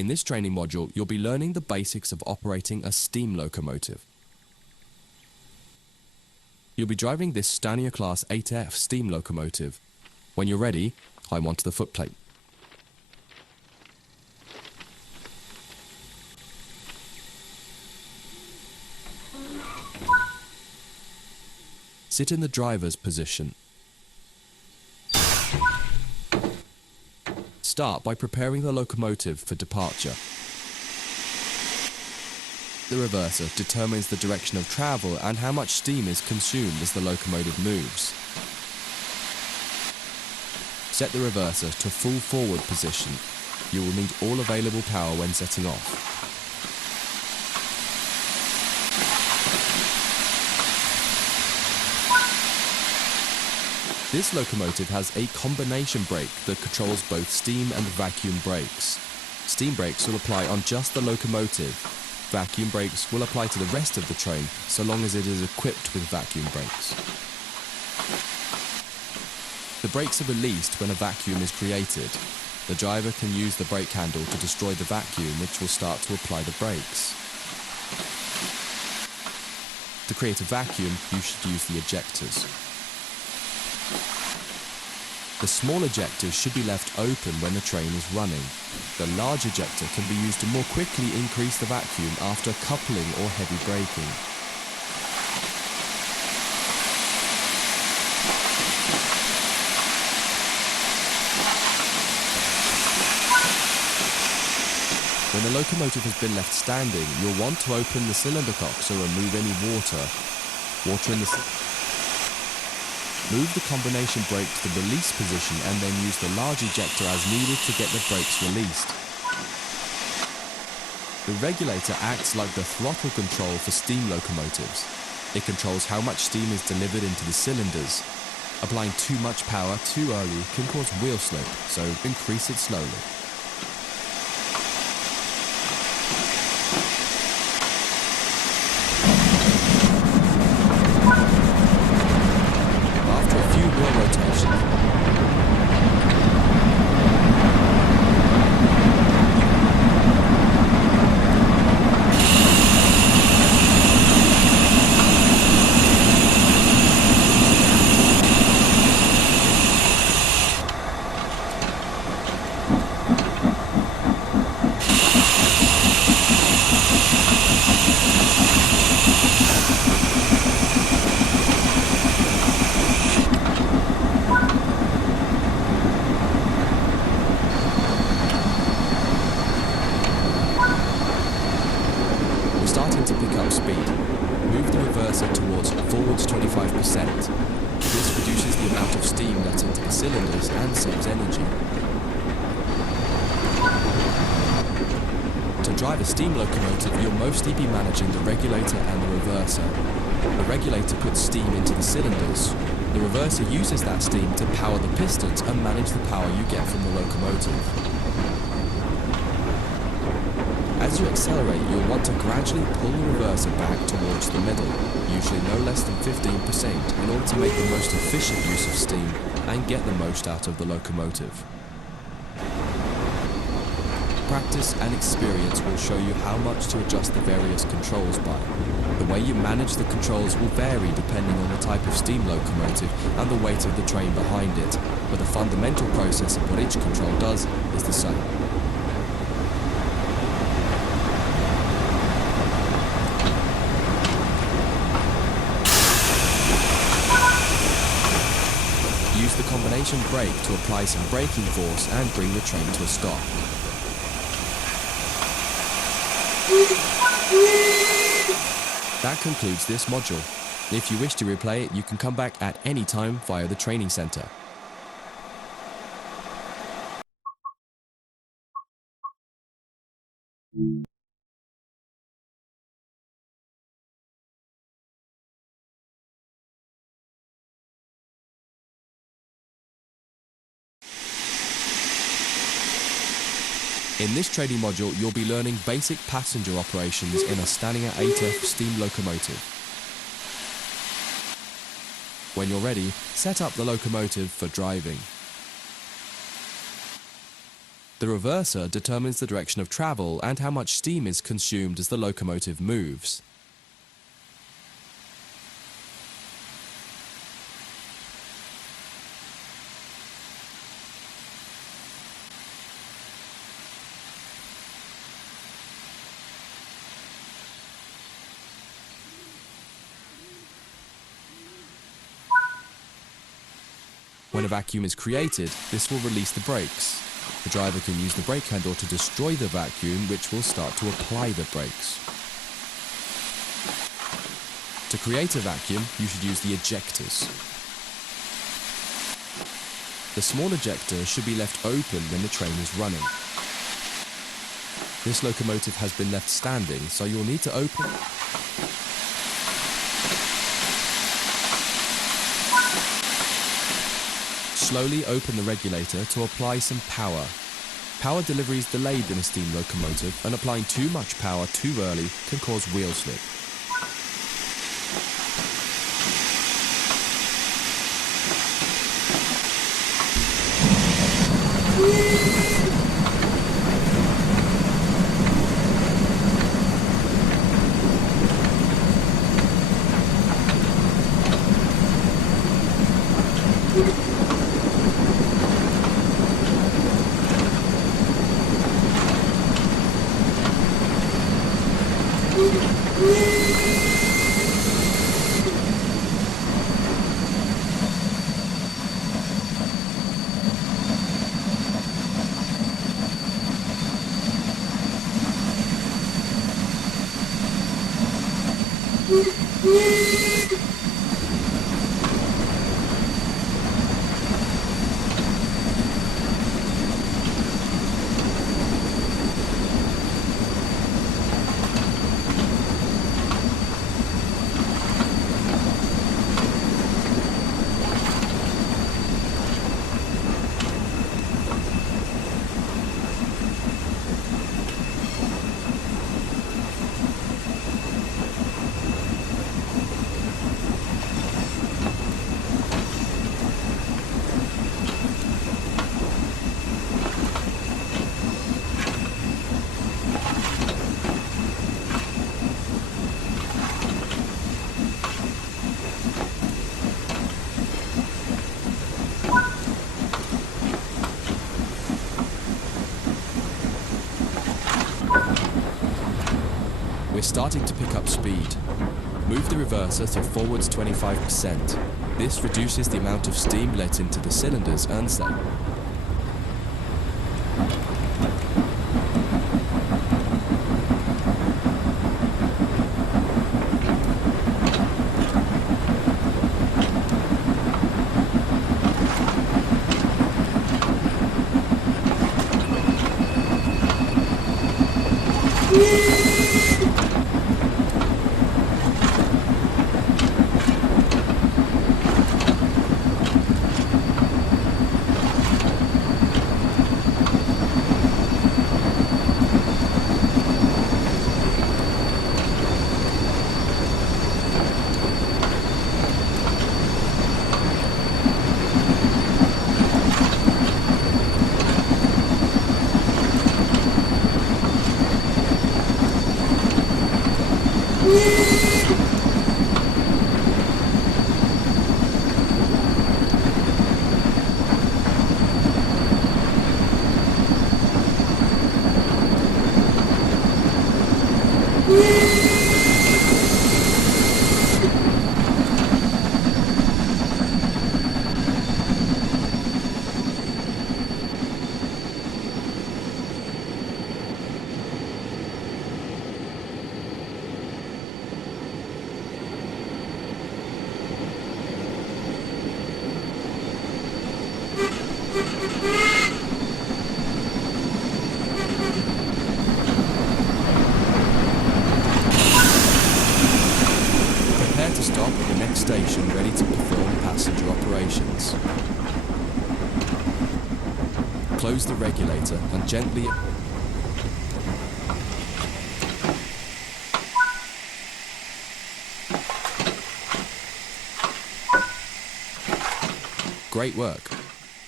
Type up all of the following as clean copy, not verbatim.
In this training module, you'll be learning the basics of operating a steam locomotive. You'll be driving this Scania Class 8F steam locomotive. When you're ready, climb onto the footplate. Sit in the driver's position. Start by preparing the locomotive for departure. The reverser determines the direction of travel and how much steam is consumed as the locomotive moves. Set the reverser to full forward position. You will need all available power when setting off. This locomotive has a combination brake that controls both steam and vacuum brakes. Steam brakes will apply on just the locomotive. Vacuum brakes will apply to the rest of the train so long as it is equipped with vacuum brakes. The brakes are released when a vacuum is created. The driver can use the brake handle to destroy the vacuum, which will start to apply the brakes. To create a vacuum, you should use the ejectors. The small ejectors should be left open when the train is running. The large ejector can be used to more quickly increase the vacuum after coupling or heavy braking. When the locomotive has been left standing, you'll want to open the cylinder cocks or remove any water in the Move the combination brake to the release position and then use the large ejector as needed to get the brakes released. The regulator acts like the throttle control for steam locomotives. It controls how much steam is delivered into the cylinders. Applying too much power too early can cause wheel slip, so increase it slowly. Towards 25%. This reduces the amount of steam let into the cylinders and saves energy. To drive a steam locomotive, you'll mostly be managing the regulator and the reverser. The regulator puts steam into the cylinders. The reverser uses that steam to power the pistons and manage the power you get from the locomotive. As you accelerate, you'll want to gradually pull the reverser back towards the middle, usually no less than 15%, in order to make the most efficient use of steam and get the most out of the locomotive. Practice and experience will show you how much to adjust the various controls by. The way you manage the controls will vary depending on the type of steam locomotive and the weight of the train behind it, but the fundamental process of what each control does is the same. Use the combination brake to apply some braking force and bring the train to a stop. That concludes this module. If you wish to replay it, you can come back at any time via the training center. In this training module, you'll be learning basic passenger operations in a Scania 8F steam locomotive. When you're ready, set up the locomotive for driving. The reverser determines the direction of travel and how much steam is consumed as the locomotive moves. When a vacuum is created, this will release the brakes. The driver can use the brake handle to destroy the vacuum, which will start to apply the brakes. To create a vacuum, you should use the ejectors. The small ejector should be left open when the train is running. This locomotive has been left standing, so you'll need to open. Slowly open the regulator to apply some power. Power delivery is delayed in a steam locomotive, and applying too much power too early can cause wheel slip. We're starting to pick up speed. Move the reverser to forwards 25%. This reduces the amount of steam let into the cylinders and set. Station ready to perform passenger operations. Close the regulator and gently Great work.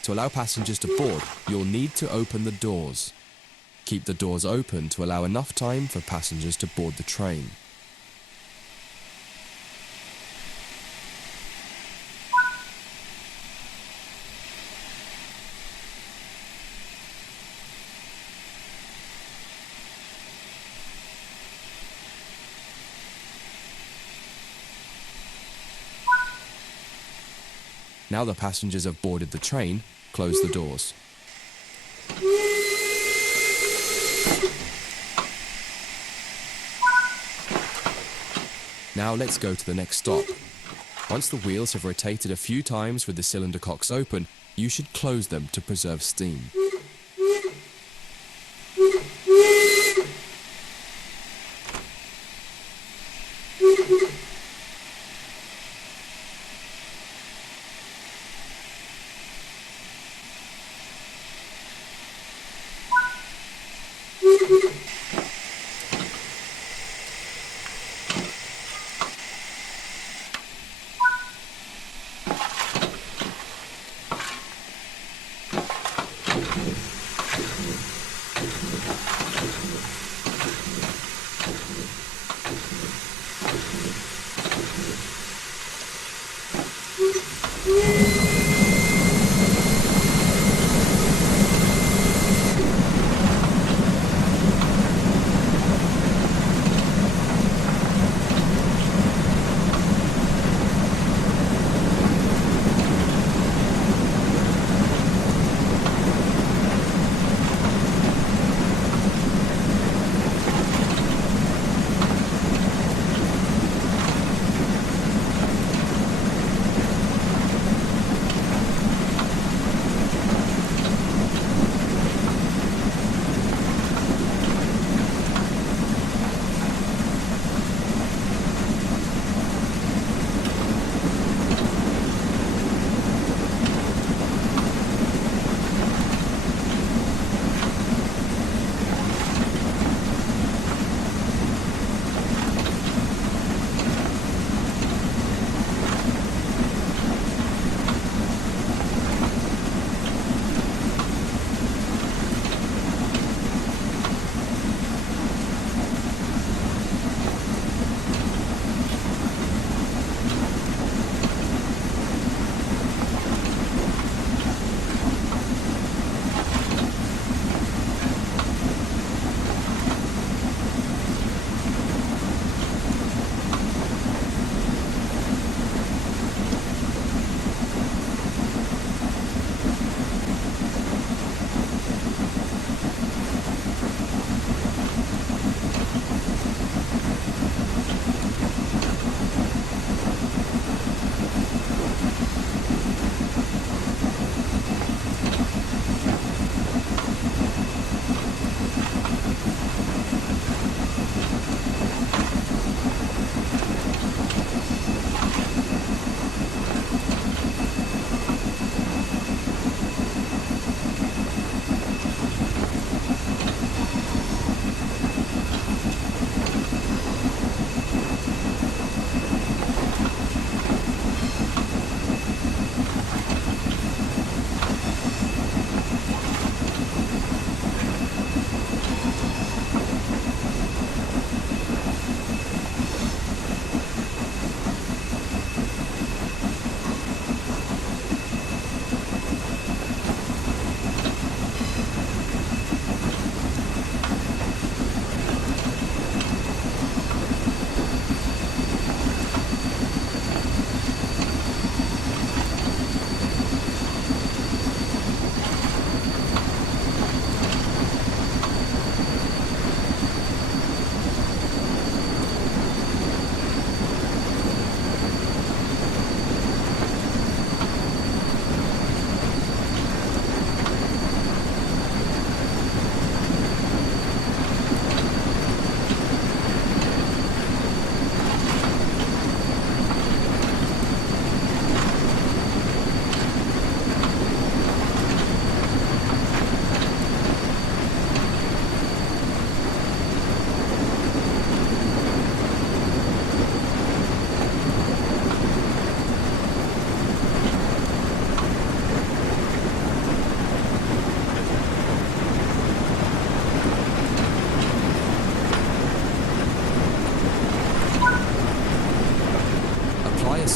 To allow passengers to board, you'll need to open the doors. Keep the doors open to allow enough time for passengers to board the train. Now the passengers have boarded the train, close the doors. Now let's go to the next stop. Once the wheels have rotated a few times with the cylinder cocks open, you should close them to preserve steam.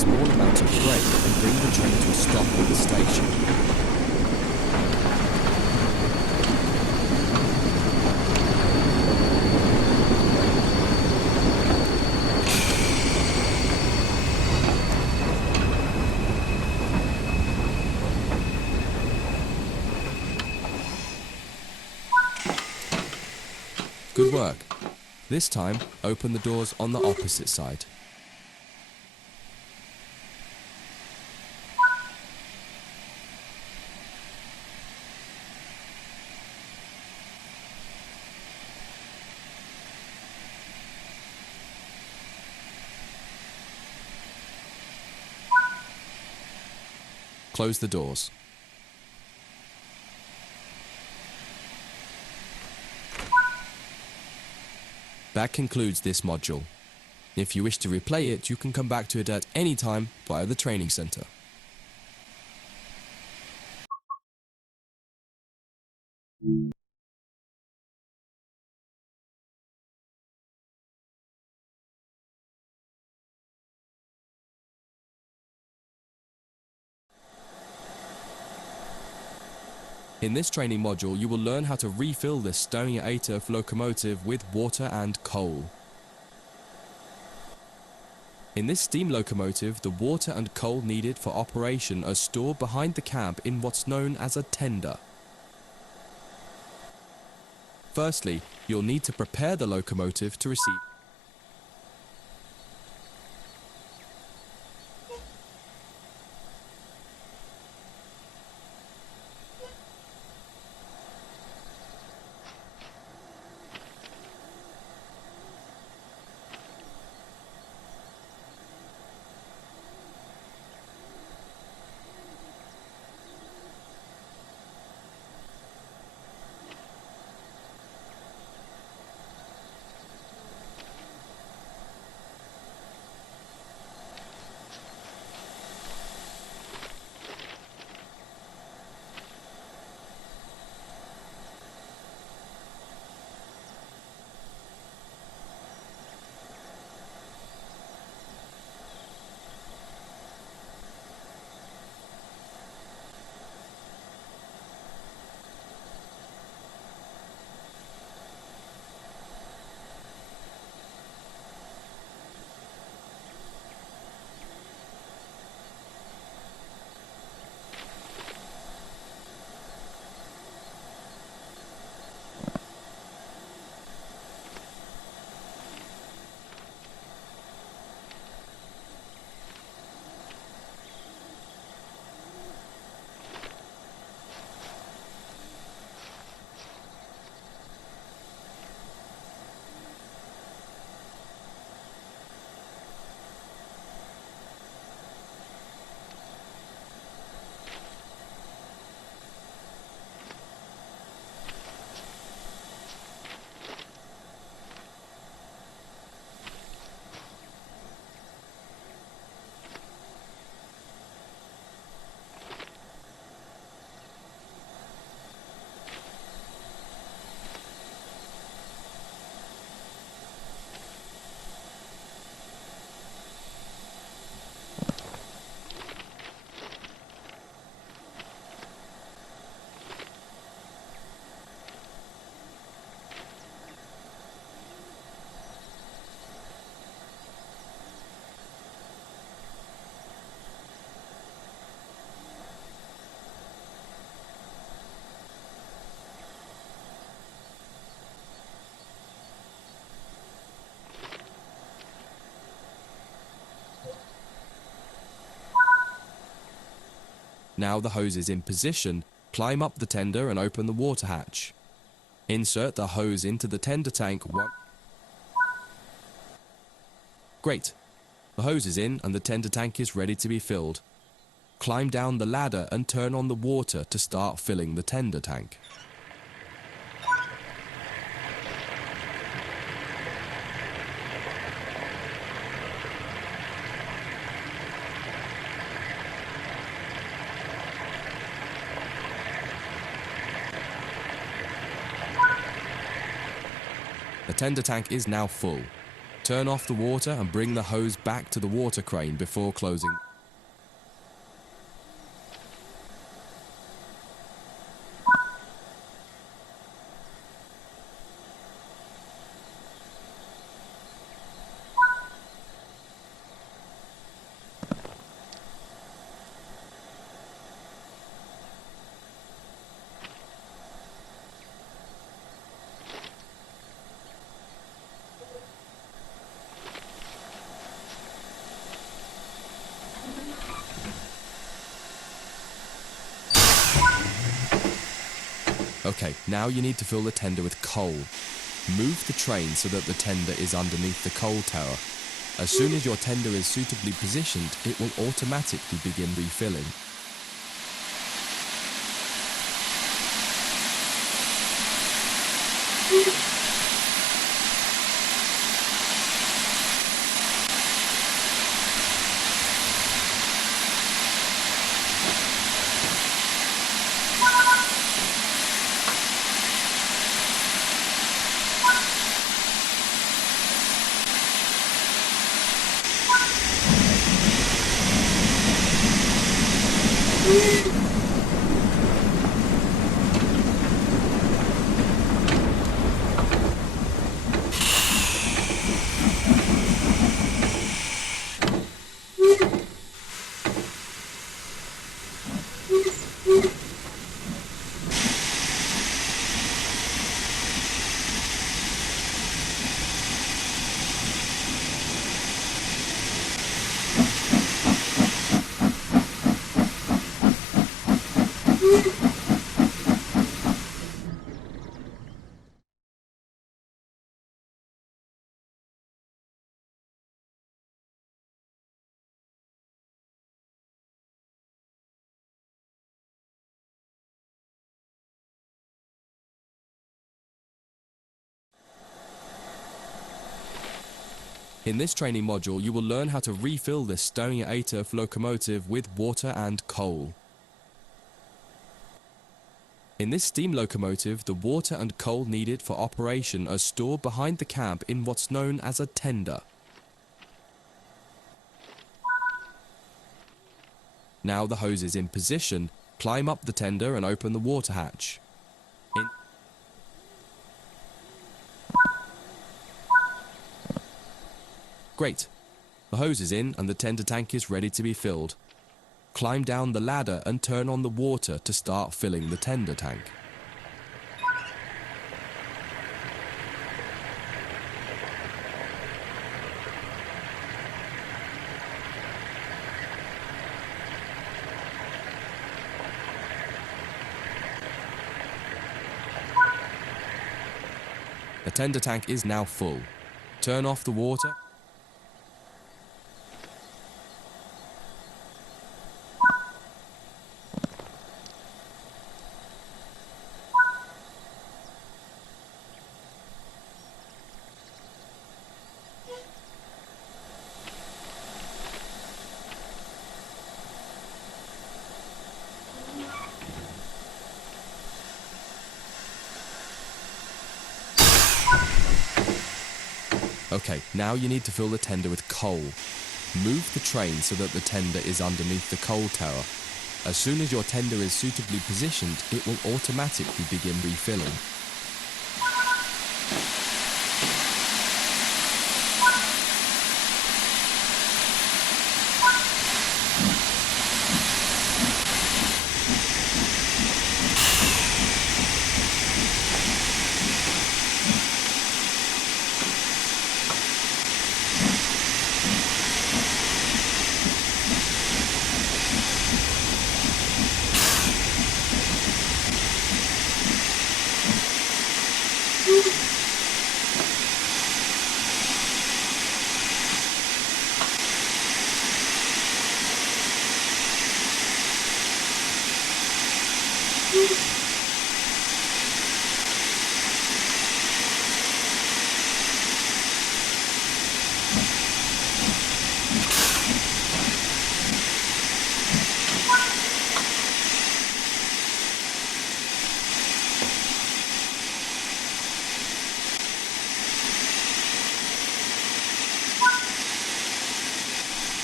small amount of brake and bring the train to a stop at the station. Good work. This time, open the doors on the opposite side. Close the doors. That concludes this module. If you wish to replay it, you can come back to it at any time via the training center. In this training module, you will learn how to refill this stone-8 locomotive with water and coal. In this steam locomotive, the water and coal needed for operation are stored behind the cab in what's known as a tender. Firstly, you'll need to prepare the locomotive to receive. Now the hose is in position, climb up the tender and open the water hatch. Insert the hose into the tender tank. Great. The hose is in and the tender tank is ready to be filled. Climb down the ladder and turn on the water to start filling the tender tank. The tender tank is now full. Turn off the water and bring the hose back to the water crane before closing. Okay, now you need to fill the tender with coal. Move the train so that the tender is underneath the coal tower. As soon as your tender is suitably positioned, it will automatically begin refilling. In this training module, you will learn how to refill this stone ATF locomotive with water and coal. In this steam locomotive, the water and coal needed for operation are stored behind the cab in what's known as a tender. Now the hose is in position, climb up the tender and open the water hatch. Great. The hose is in and the tender tank is ready to be filled. Climb down the ladder and turn on the water to start filling the tender tank. The tender tank is now full. Turn off the water. Okay, now you need to fill the tender with coal. Move the train so that the tender is underneath the coal tower. As soon as your tender is suitably positioned, it will automatically begin refilling.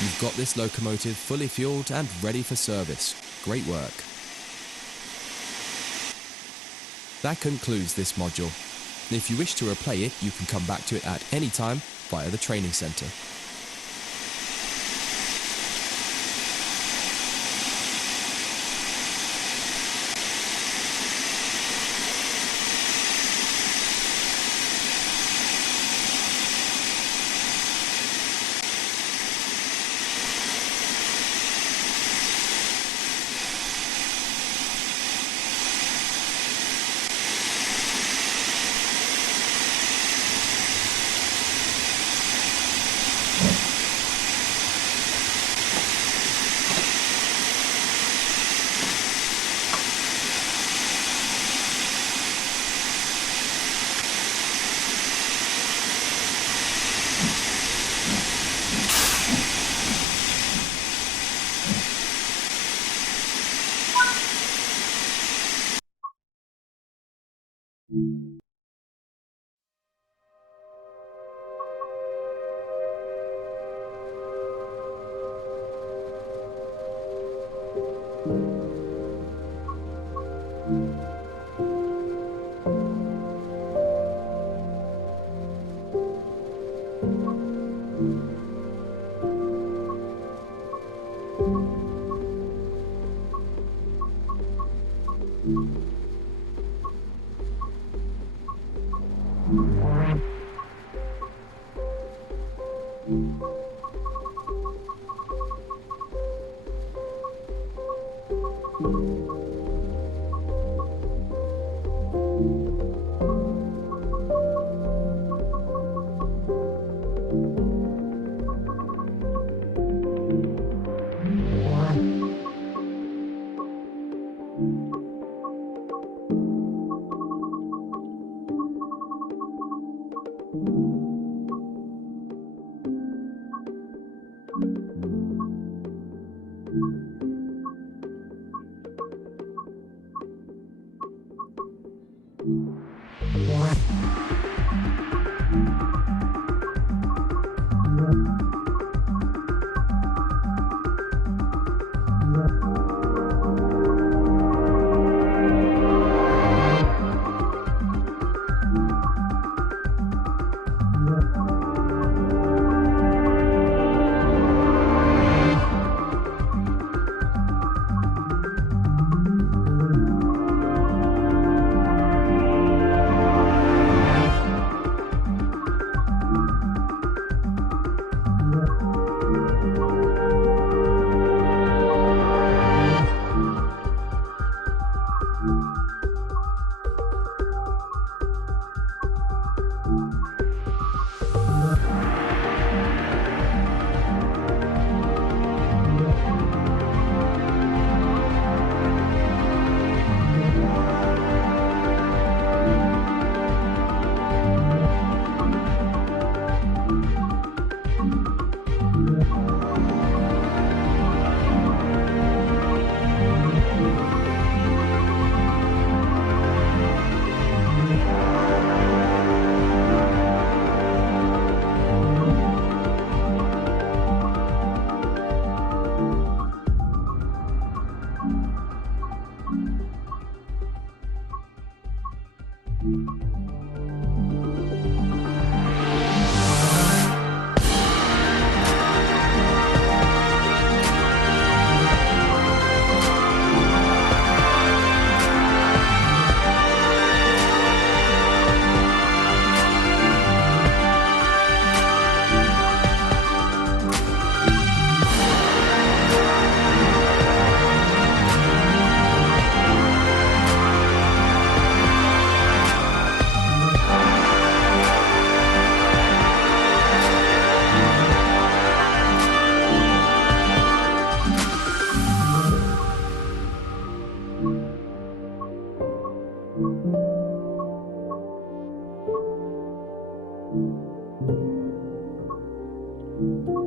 You've got this locomotive fully fueled and ready for service. Great work. That concludes this module. If you wish to replay it, you can come back to it at any time via the training centre.